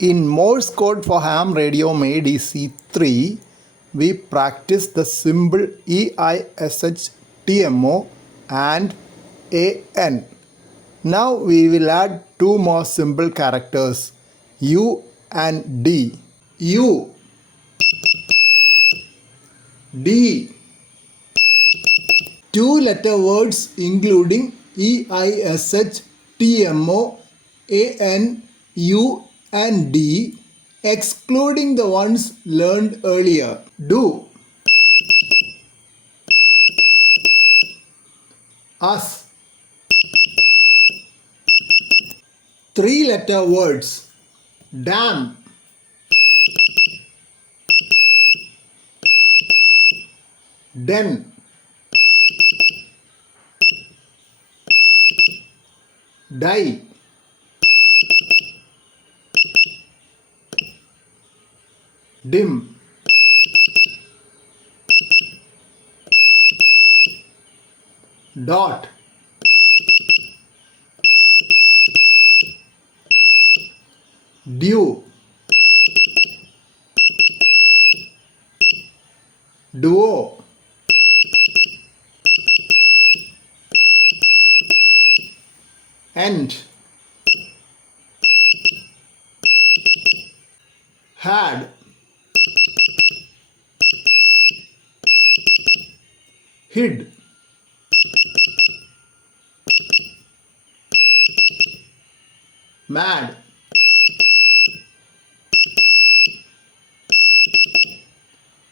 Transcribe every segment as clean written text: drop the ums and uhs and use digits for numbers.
In Morse code for ham radio MAID EC3, we practice the symbol EISH, TMO and AN. Now we will add two more symbol characters, U and D. U, D. Two-letter words including EISH, TMO, AN, U and D, excluding the ones learned earlier. Do, us. Three-letter words, damn, den, die, dim, dot, due, duo, end, had, hid, mad,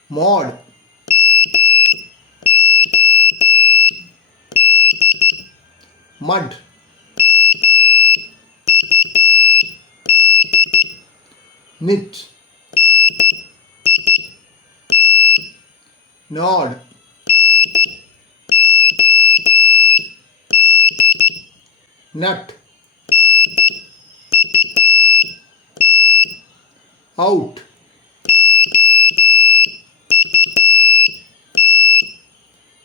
mod, mud, knit, nod, nut, out,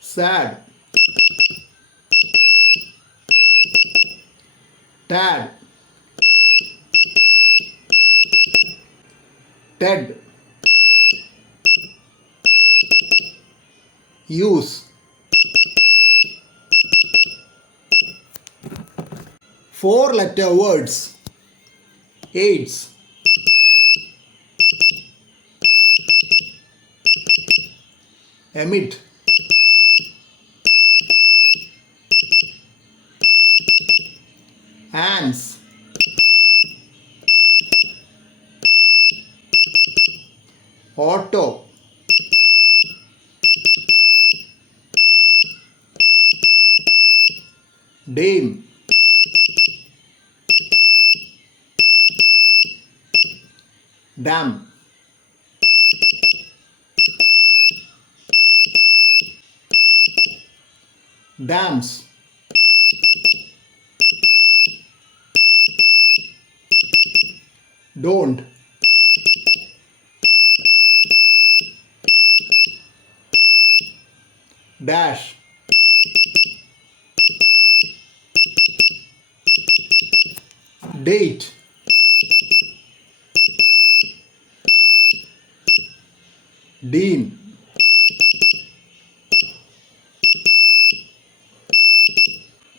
sad, tad, ted, use. Four-letter words, AIDS, emit, ants, auto, dame, dam, dams, don't, dash, date, dean,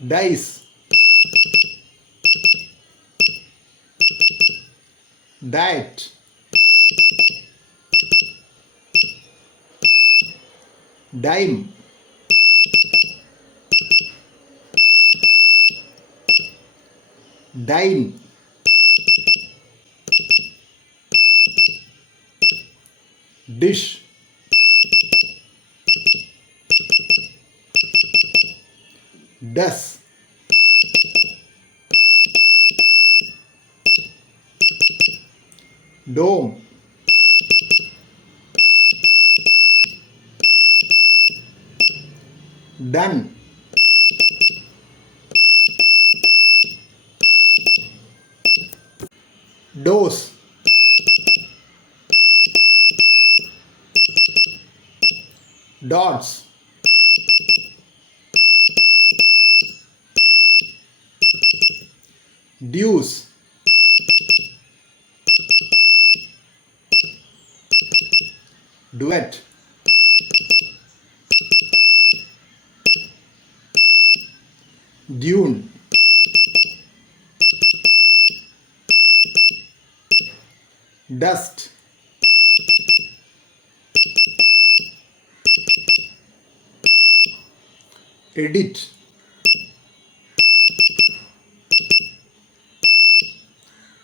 dice, diet, dime, dine, dish, does, dome, done, dose, dots, deuce, DUET, DUNE, dust, edit,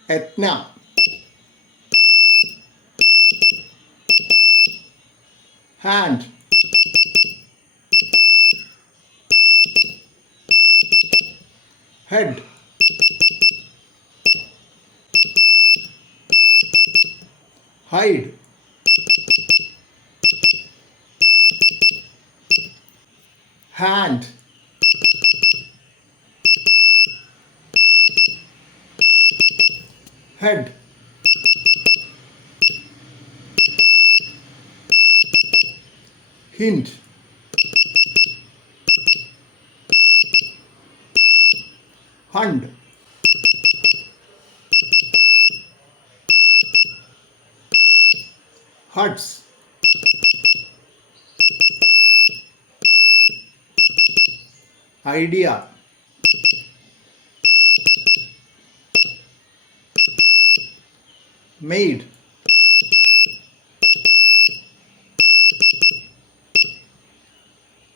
ETNA, HIND, head, hide, hand, head, hint, HIND, huts, idea, MAID,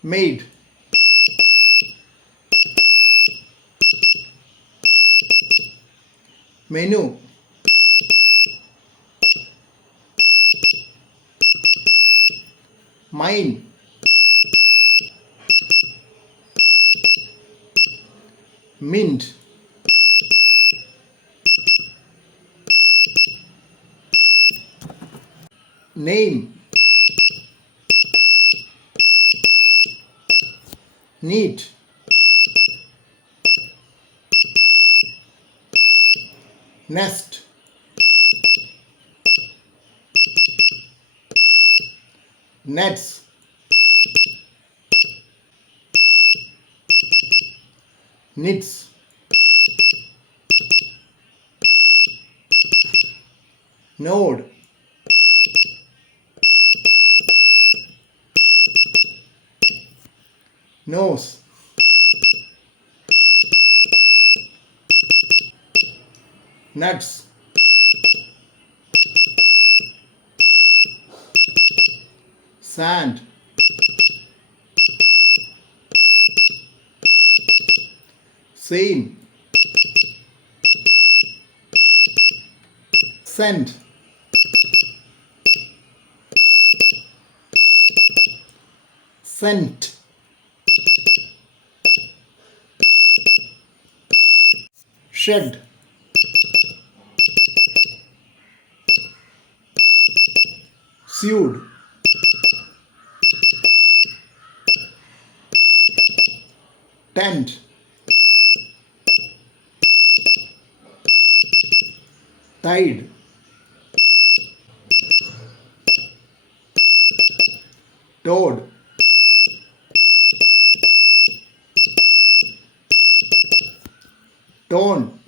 MAID, menu, mine, mint, name, neat, nest, nets, NITS, node, nose, nuts, sand, SANE, scent, scent, shed, sued, tent, tide, toad, tone,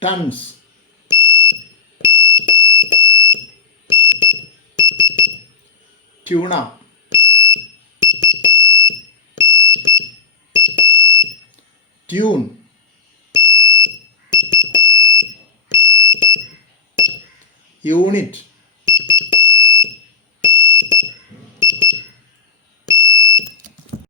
tons, tuna, tune, unit,